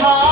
था